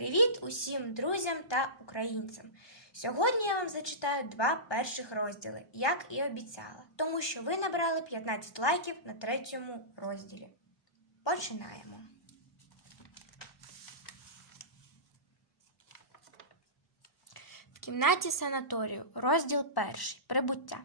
Привіт усім друзям та українцям! Сьогодні я вам зачитаю два перших розділи, як і обіцяла, тому що ви набрали 15 лайків на третьому розділі. Починаємо. В кімнаті санаторію, розділ перший. Прибуття.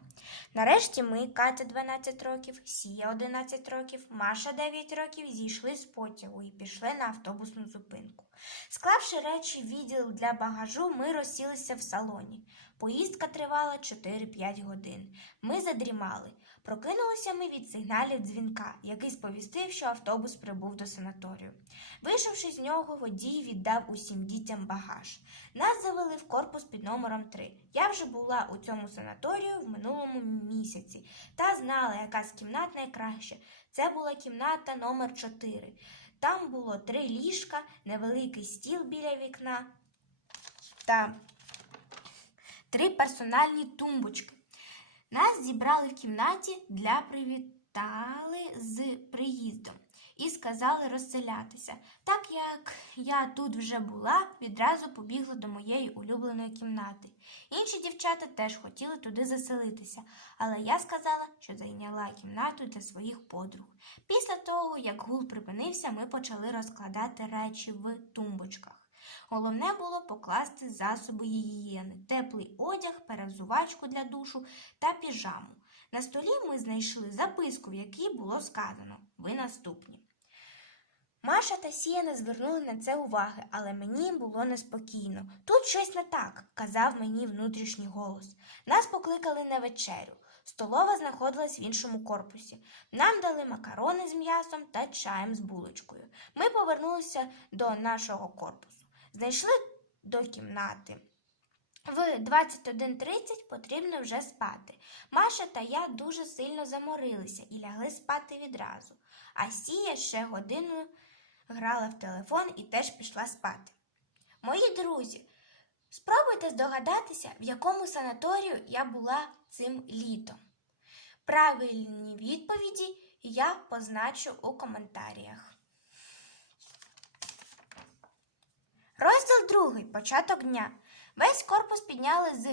Нарешті ми, Катя 12 років, Сія 11 років, Маша 9 років зійшли з потягу і пішли на автобусну зупинку. Склавши речі відділ для багажу, ми розсілися в салоні. Поїздка тривала 4-5 годин. Ми задрімали. Прокинулися ми від сигналів дзвінка, який сповістив, що автобус прибув до санаторію. Вийшовши з нього, водій віддав усім дітям багаж. Нас завели в корпус під номером 3. Я вже була у цьому санаторію в минулому місяці та знала, яка з кімнат найкраща. Це була кімната номер 4. Там було три ліжка, невеликий стіл біля вікна та три персональні тумбочки. Нас зібрали в кімнаті для привітали з приїздом і сказали розселятися. Так як я тут вже була, відразу побігла до моєї улюбленої кімнати. Інші дівчата теж хотіли туди заселитися, але я сказала, що зайняла кімнату для своїх подруг. Після того, як гул припинився, ми почали розкладати речі в тумбочках. Головне було покласти засоби гігієни, теплий одяг, перевзувачку для душу та піжаму. На столі ми знайшли записку, в якій було сказано Ви наступні. Маша та Сія не звернули на це уваги, але мені було неспокійно. Тут щось не так, казав мені внутрішній голос. Нас покликали на вечерю. Столова знаходилась в іншому корпусі. Нам дали макарони з м'ясом та чаєм з булочкою. Ми повернулися до нашого корпусу. Знайшли до кімнати. В 21.30 потрібно вже спати. Маша та я дуже сильно заморилися і лягли спати відразу. А Сія ще годину грала в телефон і теж пішла спати. Мої друзі, спробуйте здогадатися, в якому санаторію я була цим літом. Правильні відповіді я позначу у коментарях. Розділ другий. Початок дня. Весь корпус підняли з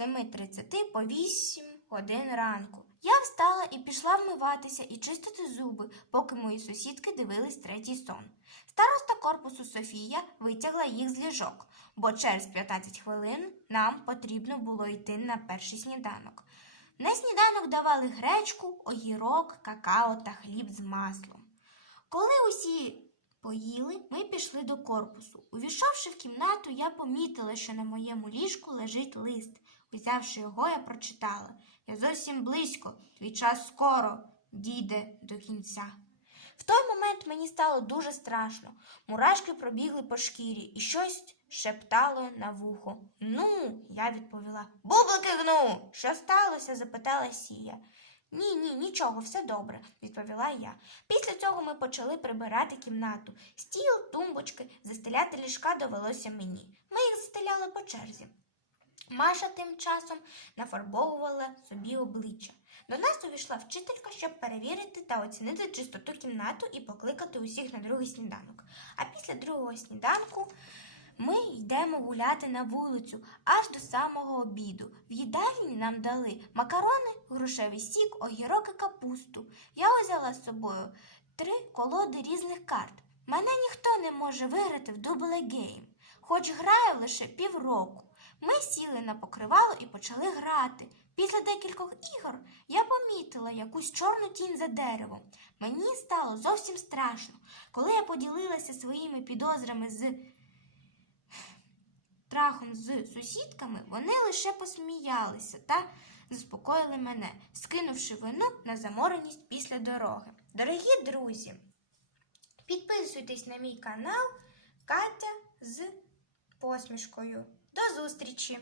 7.30 по 8 годин ранку. Я встала і пішла вмиватися і чистити зуби, поки мої сусідки дивились третій сон. Староста корпусу Софія витягла їх з ліжок, бо через 15 хвилин нам потрібно було йти на перший сніданок. На сніданок давали гречку, огірок, какао та хліб з маслом. Коли усі поїли, ми пішли до корпусу. Увійшовши в кімнату, я помітила, що на моєму ліжку лежить лист. Узявши його, я прочитала Я зовсім близько, твій час скоро дійде до кінця. В той момент мені стало дуже страшно. Мурашки пробігли по шкірі і щось шептало на вухо. Ну, я відповіла. Бублики гну. Що сталося? запитала Сія. Ні, ні, нічого, все добре, відповіла я. Після цього ми почали прибирати кімнату. Стіл, тумбочки, застеляти ліжка довелося мені. Ми їх застеляли по черзі. Маша тим часом нафарбовувала собі обличчя. До нас увійшла вчителька, щоб перевірити та оцінити чистоту кімнату і покликати усіх на другий сніданок. А після другого сніданку ми йдемо гуляти на вулицю аж до самого обіду. В їдальні нам дали макарони, грушевий сік, огірок і капусту. Я взяла з собою три колоди різних карт. Мене ніхто не може виграти в дубле гейм, хоч граю лише півроку. Ми сіли на покривало і почали грати. Після декількох ігор я помітила якусь чорну тінь за деревом. Мені стало зовсім страшно. Коли я поділилася своїми підозрами з страхом з сусідками, вони лише посміялися та заспокоїли мене, скинувши вину на замореність після дороги. Дорогі друзі, підписуйтесь на мій канал Катя з посмішкою. До зустрічі!